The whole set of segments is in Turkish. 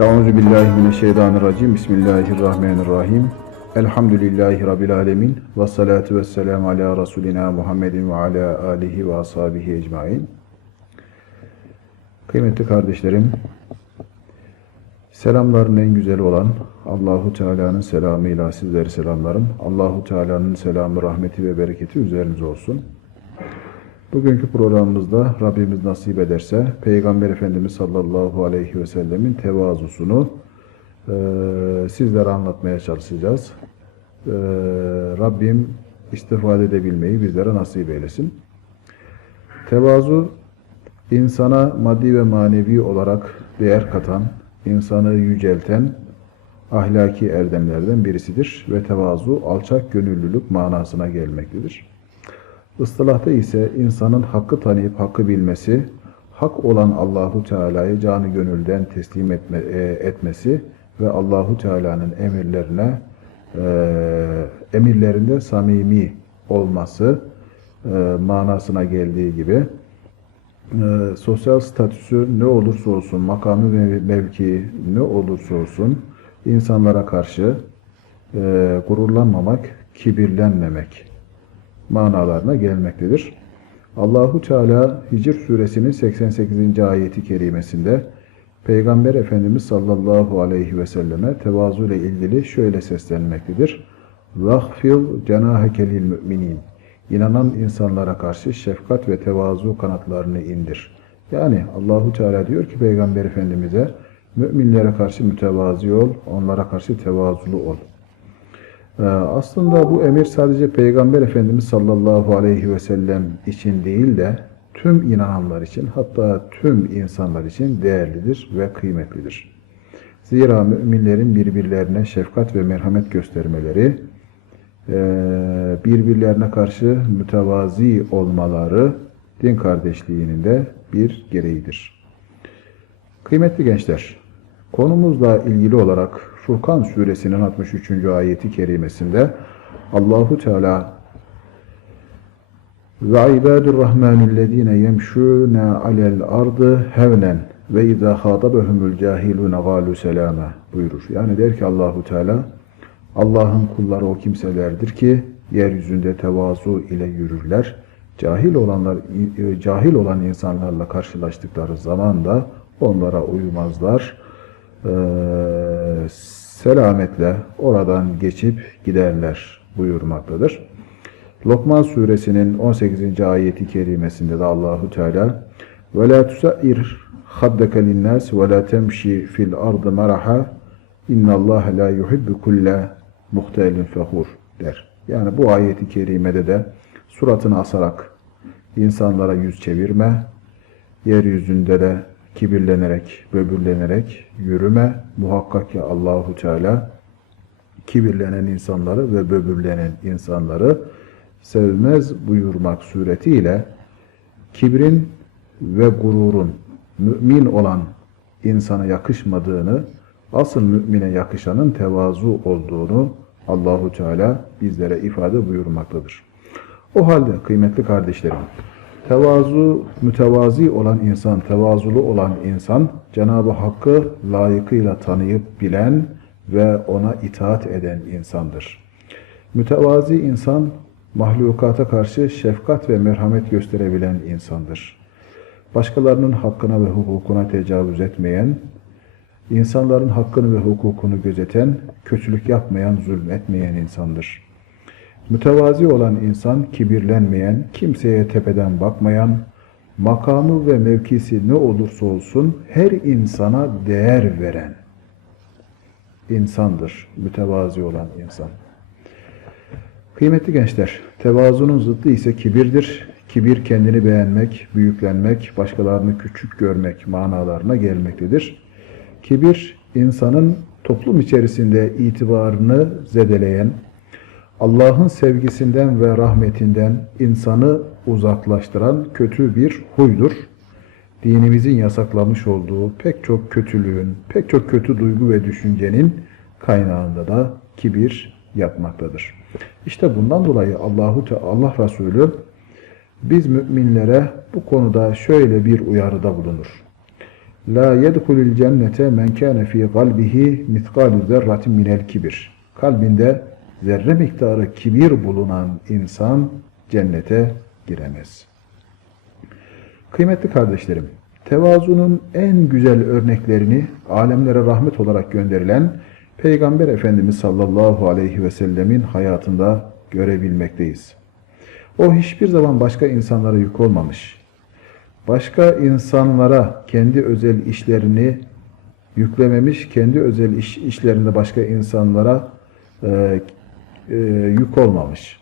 Euzu billahi mineşşeytanirracim. Bismillahirrahmanirrahim. Elhamdülillahi rabbil alamin ve salatu vesselam ala rasulina Muhammedin ve ala alihi ve ashabihi ecmaîn. Kıymetli kardeşlerim, selamların en güzeli olan Allahu Teala'nın selamıyla sizleri selamlarım. Allahu Teala'nın selamı, rahmeti ve bereketi üzerinize olsun. Bugünkü programımızda Rabbimiz nasip ederse Peygamber Efendimiz sallallahu aleyhi ve sellemin tevazusunu e, sizlere anlatmaya çalışacağız. E, Rabbim istifade edebilmeyi bizlere nasip eylesin. Tevazu insana maddi ve manevi olarak değer katan, insanı yücelten ahlaki erdemlerden birisidir ve tevazu alçak gönüllülük manasına gelmektedir. Istilahta ise insanın hakkı tanıyıp hakkı bilmesi, hak olan Allahu Teala'yı canı gönülden teslim etme, e, etmesi ve Allahu Teala'nın emirlerine e, emirlerinde samimi olması e, manasına geldiği gibi e, sosyal statüsü ne olursa olsun, makamı ve mevki ne olursa olsun insanlara karşı e, gururlanmamak, kibirlenmemek manalarına gelmektedir. Allahu Teala Hicr suresinin 88. ayeti kerimesinde Peygamber Efendimiz sallallahu aleyhi ve selleme tevazu ile ilgili şöyle seslenmektedir. Vahfil cenahekelil müminin. İnanan insanlara karşı şefkat ve tevazu kanatlarını indir. Yani Allahu Teala diyor ki Peygamber Efendimize müminlere karşı mütevazi ol, onlara karşı tevazulu ol. Ee, Aslında bu emir sadece Peygamber Efendimiz sallallahu aleyhi ve sellem için değil de tüm inananlar için hatta tüm insanlar için değerlidir ve kıymetlidir. Zira müminlerin birbirlerine şefkat ve merhamet göstermeleri, e, birbirlerine karşı mütevazi olmaları din kardeşliğinin de bir gereğidir. Kıymetli gençler, konumuzla ilgili olarak Furkan suresinin 63. ayeti kerimesinde Allahu Teala ve ibadur rahmanillezine yemşûne alel ardı hevnen ve izâ hâtabehumul cahilûne gâlu selâme buyurur. Yani der ki Allahu Teala Allah'ın kulları o kimselerdir ki yeryüzünde tevazu ile yürürler. Cahil olanlar cahil olan insanlarla karşılaştıkları zaman da onlara uymazlar. Ee, selametle oradan geçip giderler buyurmaktadır. Lokman suresinin 18. ayeti kerimesinde de Allahu Teala ve la tusair haddeke linnas ve la temşi fil ardı maraha innallaha la yuhibbu kulle muhtelin fehur der. Yani bu ayeti kerimede de suratını asarak insanlara yüz çevirme, yeryüzünde de kibirlenerek, böbürlenerek yürüme. Muhakkak ki Allahu Teala kibirlenen insanları ve böbürlenen insanları sevmez buyurmak suretiyle kibrin ve gururun mümin olan insana yakışmadığını, asıl mümine yakışanın tevazu olduğunu Allahu Teala bizlere ifade buyurmaktadır. O halde kıymetli kardeşlerim, Tevazu, mütevazi olan insan, tevazulu olan insan, Cenab-ı Hakk'ı layıkıyla tanıyıp bilen ve ona itaat eden insandır. Mütevazi insan, mahlukata karşı şefkat ve merhamet gösterebilen insandır. Başkalarının hakkına ve hukukuna tecavüz etmeyen, insanların hakkını ve hukukunu gözeten, kötülük yapmayan, zulmetmeyen insandır.'' Mütevazi olan insan kibirlenmeyen, kimseye tepeden bakmayan, makamı ve mevkisi ne olursa olsun her insana değer veren insandır. Mütevazi olan insan. Kıymetli gençler, tevazunun zıttı ise kibirdir. Kibir kendini beğenmek, büyüklenmek, başkalarını küçük görmek manalarına gelmektedir. Kibir insanın toplum içerisinde itibarını zedeleyen, Allah'ın sevgisinden ve rahmetinden insanı uzaklaştıran kötü bir huydur. Dinimizin yasaklamış olduğu pek çok kötülüğün, pek çok kötü duygu ve düşüncenin kaynağında da kibir yatmaktadır. İşte bundan dolayı Allahu Allah Resulü biz müminlere bu konuda şöyle bir uyarıda bulunur. La yedhulul cennete men kana fi kalbihi mitkalu zerratin minel kibir. Kalbinde zerre miktarı kibir bulunan insan cennete giremez. Kıymetli kardeşlerim, tevazunun en güzel örneklerini alemlere rahmet olarak gönderilen Peygamber Efendimiz sallallahu aleyhi ve sellemin hayatında görebilmekteyiz. O hiçbir zaman başka insanlara yük olmamış. Başka insanlara kendi özel işlerini yüklememiş, kendi özel iş, işlerinde başka insanlara e, e, yük olmamış.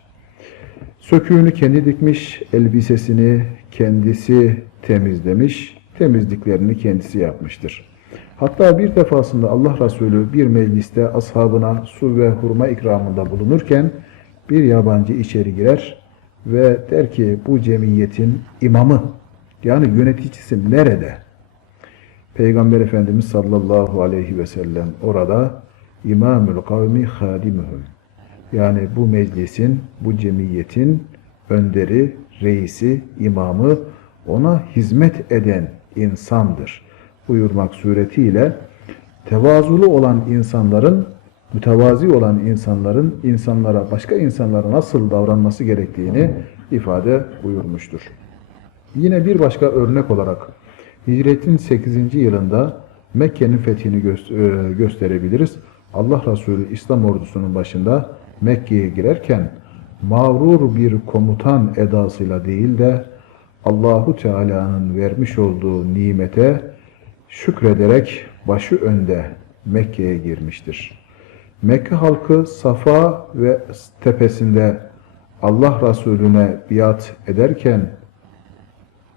Söküğünü kendi dikmiş, elbisesini kendisi temizlemiş, temizliklerini kendisi yapmıştır. Hatta bir defasında Allah Resulü bir mecliste ashabına su ve hurma ikramında bulunurken bir yabancı içeri girer ve der ki bu cemiyetin imamı yani yöneticisi nerede? Peygamber Efendimiz sallallahu aleyhi ve sellem orada imamül kavmi hadimuhum yani bu meclisin, bu cemiyetin önderi, reisi, imamı ona hizmet eden insandır. Buyurmak suretiyle tevazulu olan insanların, mütevazi olan insanların insanlara, başka insanlara nasıl davranması gerektiğini ifade buyurmuştur. Yine bir başka örnek olarak hicretin 8. yılında Mekke'nin fethini e, gösterebiliriz. Allah Resulü İslam ordusunun başında Mekke'ye girerken mağrur bir komutan edasıyla değil de Allahu Teala'nın vermiş olduğu nimete şükrederek başı önde Mekke'ye girmiştir. Mekke halkı Safa ve tepesinde Allah Resulüne biat ederken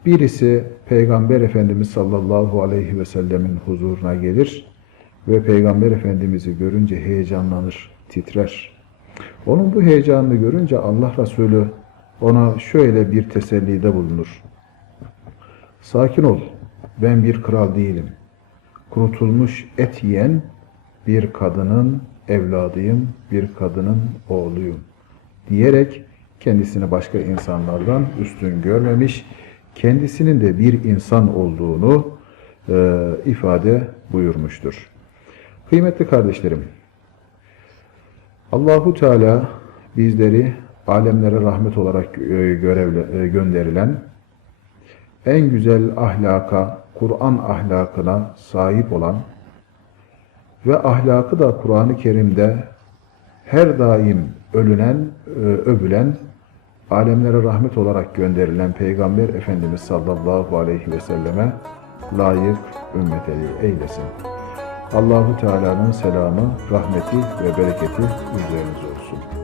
birisi Peygamber Efendimiz sallallahu aleyhi ve sellemin huzuruna gelir ve Peygamber Efendimiz'i görünce heyecanlanır, titrer. Onun bu heyecanını görünce Allah Resulü ona şöyle bir tesellide bulunur. Sakin ol, ben bir kral değilim. Kurutulmuş et yiyen bir kadının evladıyım, bir kadının oğluyum diyerek kendisini başka insanlardan üstün görmemiş, kendisinin de bir insan olduğunu e, ifade buyurmuştur. Kıymetli kardeşlerim, Allahu Teala bizleri alemlere rahmet olarak e, görevle, e, gönderilen en güzel ahlaka, Kur'an ahlakına sahip olan ve ahlakı da Kur'an-ı Kerim'de her daim ölünen, e, övülen, alemlere rahmet olarak gönderilen Peygamber Efendimiz sallallahu aleyhi ve selleme layık ümmet eylesin. Allahu Teala'nın selamı, rahmeti ve bereketi üzerinize olsun.